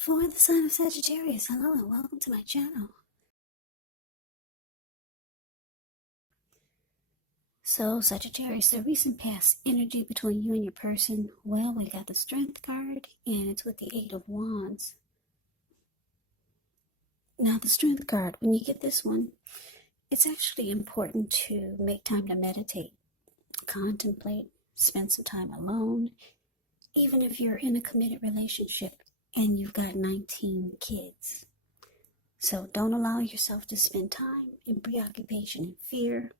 For the sign of Sagittarius, hello and welcome to my channel. So Sagittarius, the recent past energy between you and your person, well, we got the Strength card and it's with the Eight of Wands. Now the Strength card, when you get this one, it's actually important to make time to meditate, contemplate, spend some time alone, even if you're in a committed relationship and you've got 19 kids. So don't allow yourself to spend time in preoccupation and fear,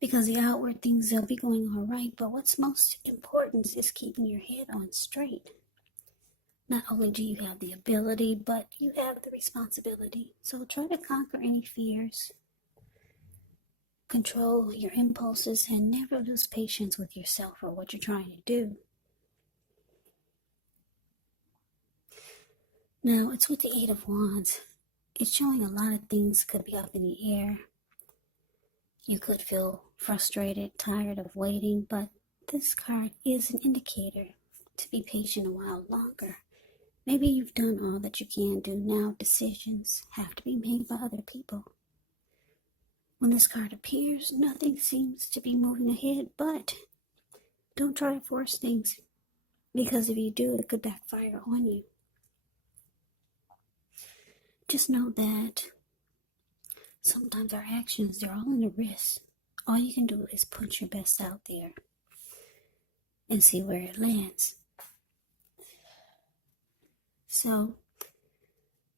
because the outward things, they'll be going all right, but what's most important is keeping your head on straight. Not only do you have the ability, but you have the responsibility. So try to conquer any fears, control your impulses, and never lose patience with yourself or what you're trying to do. Now, it's with the Eight of Wands. It's showing a lot of things could be up in the air. You could feel frustrated, tired of waiting, but this card is an indicator to be patient a while longer. Maybe you've done all that you can do. Now decisions have to be made by other people. When this card appears, nothing seems to be moving ahead, but don't try to force things, because if you do, it could backfire on you. Just know that sometimes our actions, they're all in a risk. All you can do is put your best out there and see where it lands. So,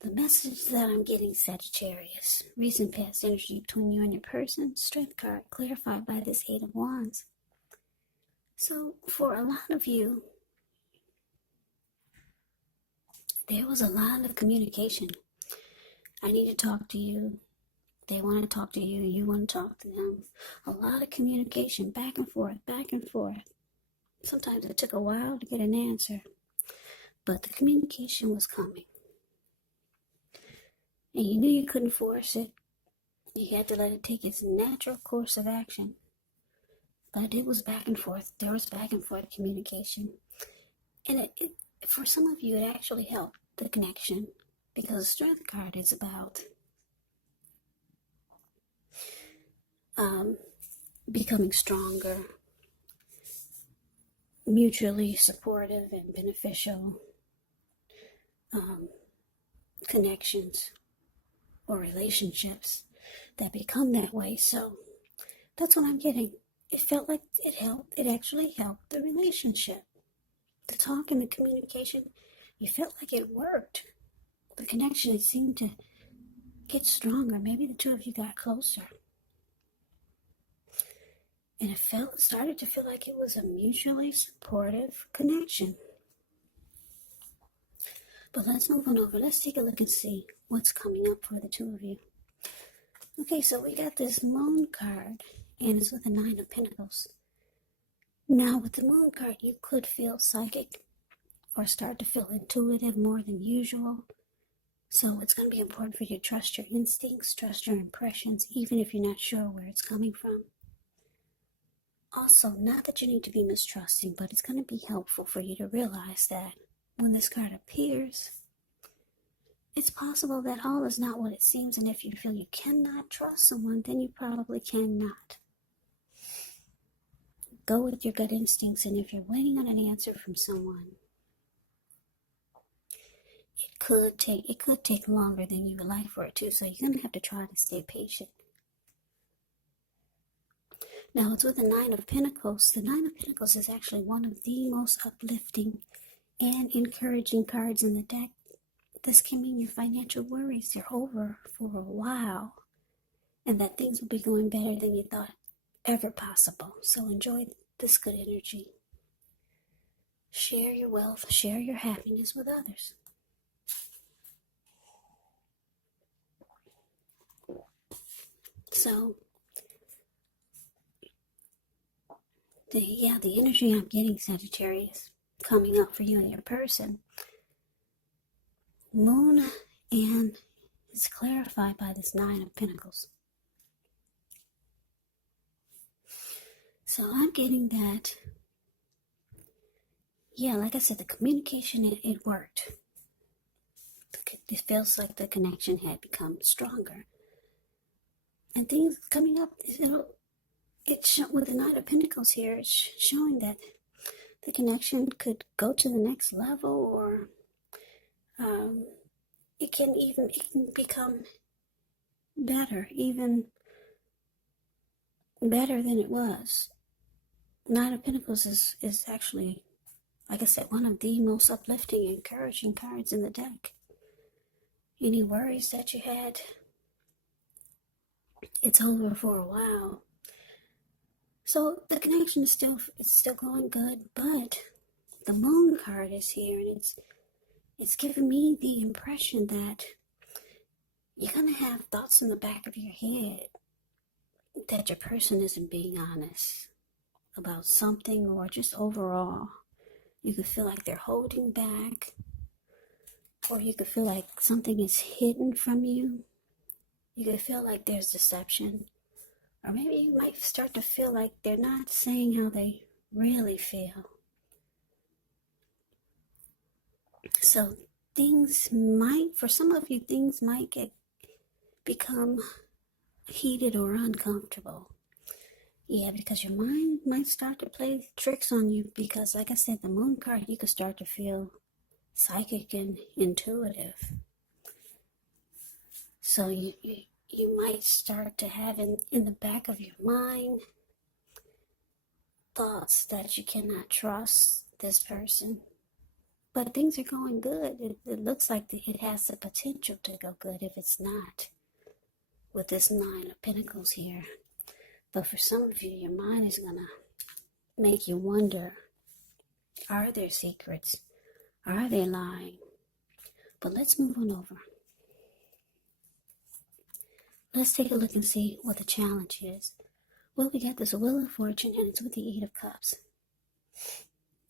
the message that I'm getting, Sagittarius, recent past energy between you and your person, Strength card, clarified by this Eight of Wands. So, for a lot of you, there was a lot of communication. I need to talk to you. They want to talk to you. You want to talk to them. A lot of communication, back and forth, back and forth. Sometimes it took a while to get an answer, but the communication was coming. And you knew you couldn't force it. You had to let it take its natural course of action. But it was back and forth. There was back and forth communication. And it for some of you, it actually helped the connection, because the Strength card is about becoming stronger, mutually supportive and beneficial connections or relationships that become that way. So that's what I'm getting. It felt like it helped. It actually helped the relationship. The talk and the communication, you felt like it worked. The connection, it seemed to get stronger. Maybe the two of you got closer. And it started to feel like it was a mutually supportive connection. But let's move on over. Let's take a look and see what's coming up for the two of you. Okay, so we got this Moon card, and it's with the Nine of Pentacles. Now, with the Moon card, you could feel psychic or start to feel intuitive more than usual. So it's going to be important for you to trust your instincts, trust your impressions, even if you're not sure where it's coming from. Also, not that you need to be mistrusting, but it's going to be helpful for you to realize that when this card appears, it's possible that all is not what it seems, and if you feel you cannot trust someone, then you probably cannot. Go with your gut instincts, and if you're waiting on an answer from someone, it could take longer than you would like for it to, so you're going to have to try to stay patient. Now, it's with the Nine of Pentacles. The Nine of Pentacles is actually one of the most uplifting and encouraging cards in the deck. This can mean your financial worries are over for a while, and that things will be going better than you thought ever possible. So enjoy this good energy. Share your wealth, share your happiness with others. So, the energy I'm getting, Sagittarius, coming up for you and your person. Moon, and it's clarified by this Nine of Pentacles. So I'm getting that yeah, like I said, the communication, it worked. It feels like the connection had become stronger. And things coming up, with the Knight of Pentacles here, it's showing that the connection could go to the next level, or um, it can become better, even better than it was. Knight of Pentacles is actually, like I said, one of the most uplifting, encouraging cards in the deck. Any worries that you had, it's over for a while. So the connection is still going good, but the Moon card is here, and it's giving me the impression that you're gonna have thoughts in the back of your head that your person isn't being honest about something, or just overall. You could feel like they're holding back, or you could feel like something is hidden from you. You could feel like there's deception, or maybe you might start to feel like they're not saying how they really feel. So for some of you, things might become heated or uncomfortable. Yeah, because your mind might start to play tricks on you, because like I said, the Moon card, you could start to feel psychic and intuitive. So you might start to have in the back of your mind thoughts that you cannot trust this person. But things are going good. It looks like it has the potential to go good if it's not, with this Nine of Pentacles here. But for some of you, your mind is going to make you wonder, are there secrets? Are they lying? But let's move on over. Let's take a look and see what the challenge is. Well, we got this Wheel of Fortune, and it's with the Eight of Cups.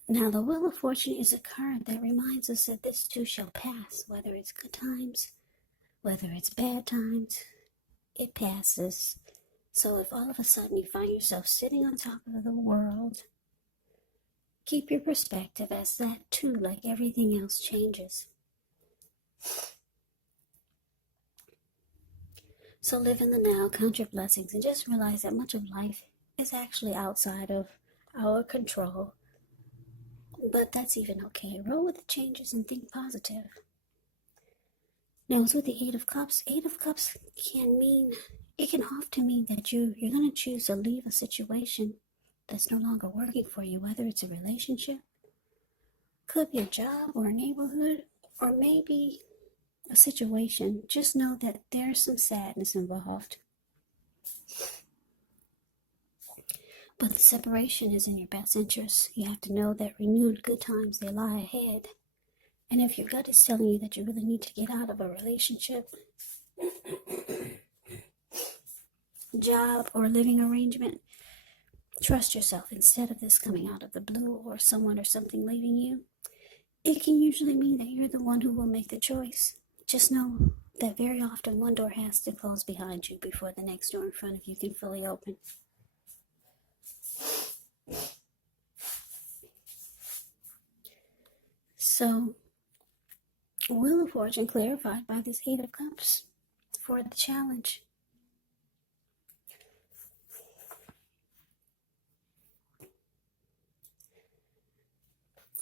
Now, the Wheel of Fortune is a card that reminds us that this too shall pass. Whether it's good times, whether it's bad times, it passes. So if all of a sudden you find yourself sitting on top of the world, keep your perspective, as that too, like everything else, changes. So live in the now, count your blessings, and just realize that much of life is actually outside of our control. But that's even okay. Roll with the changes and think positive. Now, it's with the Eight of Cups. Eight of Cups can often mean that you're going to choose to leave a situation that's no longer working for you, whether it's a relationship, could be a job or a neighborhood, or maybe a situation. Just know that there's some sadness involved. But the separation is in your best interest. You have to know that renewed good times, they lie ahead. And if your gut is telling you that you really need to get out of a relationship, job, or living arrangement, trust yourself. Instead of this coming out of the blue, or someone or something leaving you, it can usually mean that you're the one who will make the choice. Just know that very often one door has to close behind you before the next door in front of you can fully open. So, Wheel of Fortune clarified by this Eight of Cups for the challenge.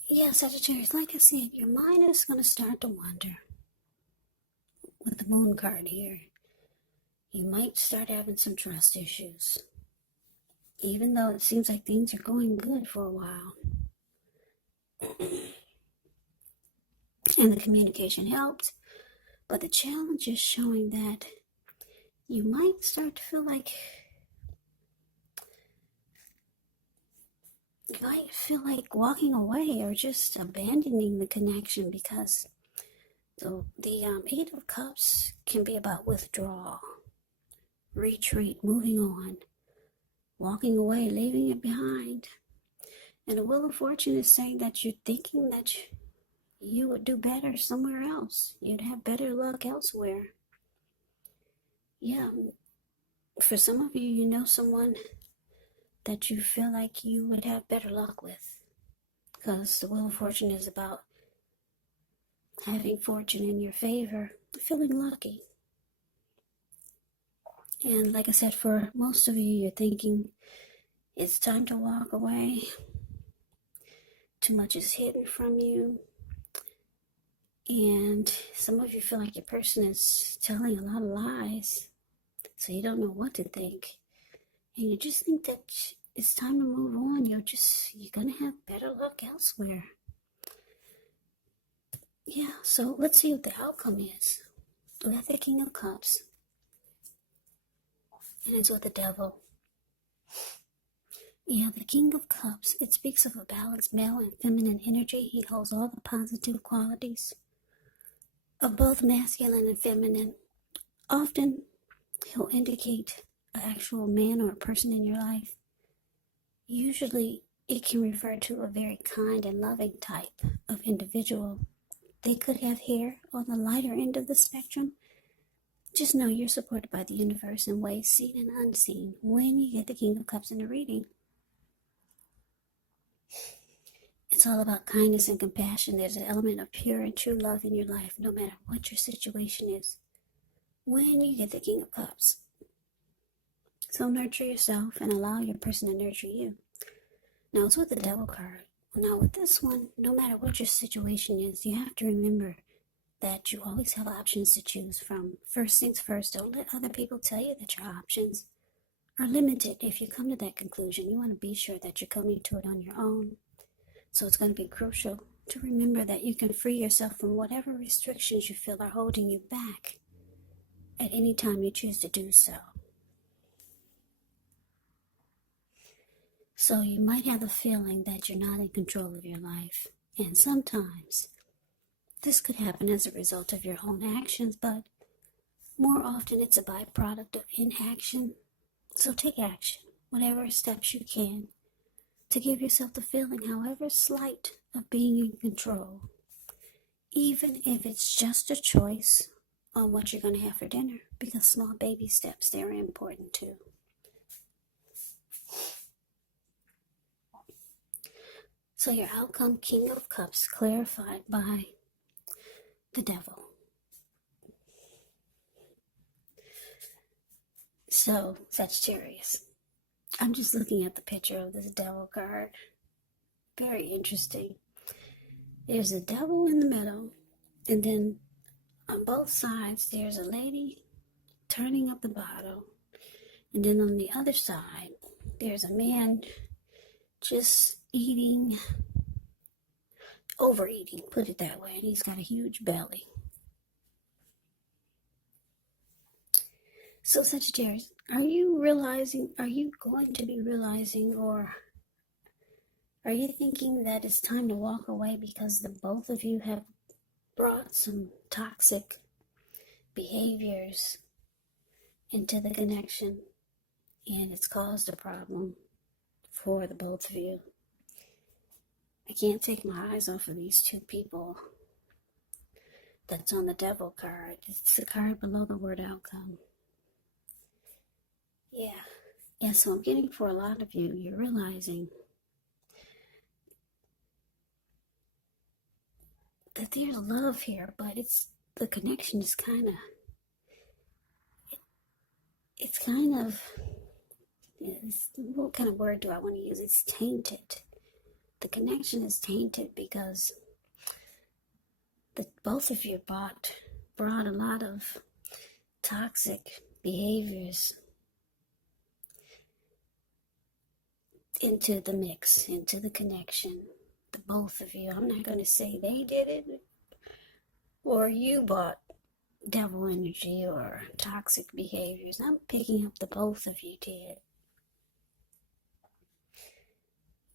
Yeah, Sagittarius, like I said, your mind is going to start to wander. With the Moon card here, you might start having some trust issues, even though it seems like things are going good for a while. And the communication helped, but the challenge is showing that you might start to feel like walking away, or just abandoning the connection, because the Eight of Cups can be about withdrawal, retreat, moving on, walking away, leaving it behind. And the Wheel of Fortune is saying that you're thinking that you would do better somewhere else. You'd have better luck elsewhere. Yeah, for some of you, you know someone that you feel like you would have better luck with, because the Wheel of Fortune is about having fortune in your favor, feeling lucky. And like I said, for most of you, you're thinking it's time to walk away. Too much is hidden from you. And some of you feel like your person is telling a lot of lies. So you don't know what to think. And you just think that it's time to move on. You're going to have better luck elsewhere. Yeah, so let's see what the outcome is. We have the King of Cups. And it's with the Devil. Yeah, the King of Cups, it speaks of a balanced male and feminine energy. He holds all the positive qualities of both masculine and feminine. Often, he'll indicate an actual man or a person in your life. Usually, it can refer to a very kind and loving type of individual. They could have hair on the lighter end of the spectrum. Just know you're supported by the universe in ways seen and unseen when you get the King of Cups in the reading. It's all about kindness and compassion. There's an element of pure and true love in your life, no matter what your situation is, when you get the King of Cups. So nurture yourself and allow your person to nurture you. Now it's with the Devil card. Now with this one, no matter what your situation is, you have to remember that you always have options to choose from. First things first, don't let other people tell you that your options are limited. If you come to that conclusion, you want to be sure that you're coming to it on your own. So it's going to be crucial to remember that you can free yourself from whatever restrictions you feel are holding you back at any time you choose to do so. So you might have the feeling that you're not in control of your life. And sometimes this could happen as a result of your own actions, but more often it's a byproduct of inaction. So take action, whatever steps you can, to give yourself the feeling, however slight, of being in control. Even if it's just a choice on what you're going to have for dinner, because small baby steps, they're important too. So your outcome, King of Cups, clarified by the Devil. So, Sagittarius, I'm just looking at the picture of this Devil card. Very interesting. There's a devil in the middle, and then on both sides there's a lady turning up the bottle, and then on the other side there's a man just overeating, put it that way, and he's got a huge belly. So Sagittarius, are you going to be realizing, or are you thinking that it's time to walk away because the both of you have brought some toxic behaviors into the connection, and it's caused a problem for the both of you? I can't take my eyes off of these two people that's on the Devil card. It's the card below the word outcome. Yeah, so I'm getting, for a lot of you, you're realizing that there's love here, but the connection is what kind of word do I want to use? It's tainted. The connection is tainted because both of you brought a lot of toxic behaviors into the mix, into the connection. The both of you. I'm not going to say they did it or you brought devil energy or toxic behaviors. I'm picking up the both of you did.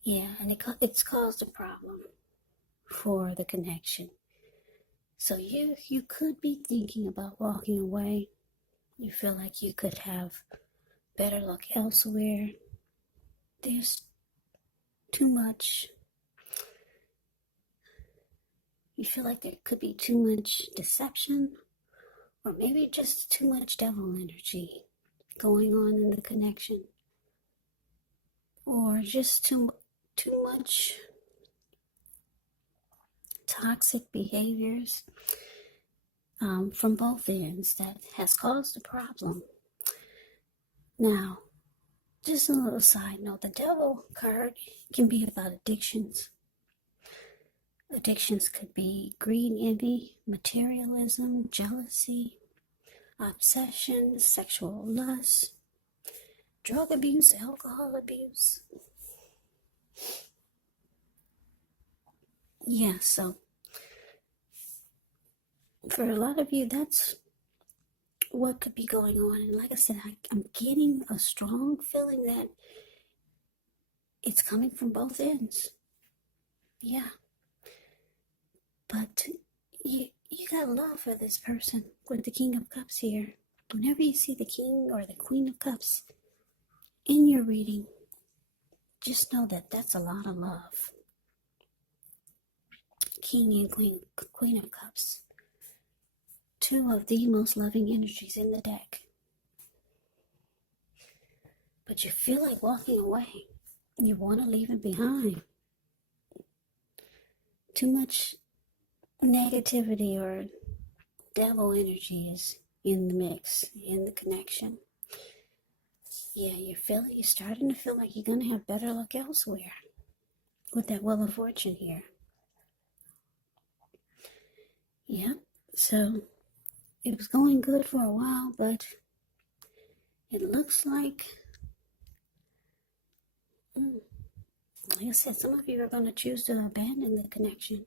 Yeah, and it's caused a problem for the connection. So you could be thinking about walking away. You feel like you could have better luck elsewhere. There's too much. You feel like there could be too much deception, or maybe just too much devil energy going on in the connection, or just too much toxic behaviors from both ends that has caused a problem. Now, just a little side note, the devil card can be about addictions. Addictions could be greed, envy, materialism, jealousy, obsession, sexual lust, drug abuse, alcohol abuse. Yeah, so for a lot of you, that's what could be going on. And like I said, I'm getting a strong feeling that it's coming from both ends. Yeah. But you got love for this person with the King of Cups here. Whenever you see the King or the Queen of Cups in your reading, just know that that's a lot of love. King and Queen of Cups. Two of the most loving energies in the deck. But you feel like walking away. You want to leave it behind. Too much negativity or devil energy is in the mix, in the connection. Yeah, you're starting to feel like you're going to have better luck elsewhere with that Wheel of Fortune here. Yeah, so it was going good for a while, but it looks like I said, some of you are going to choose to abandon the connection.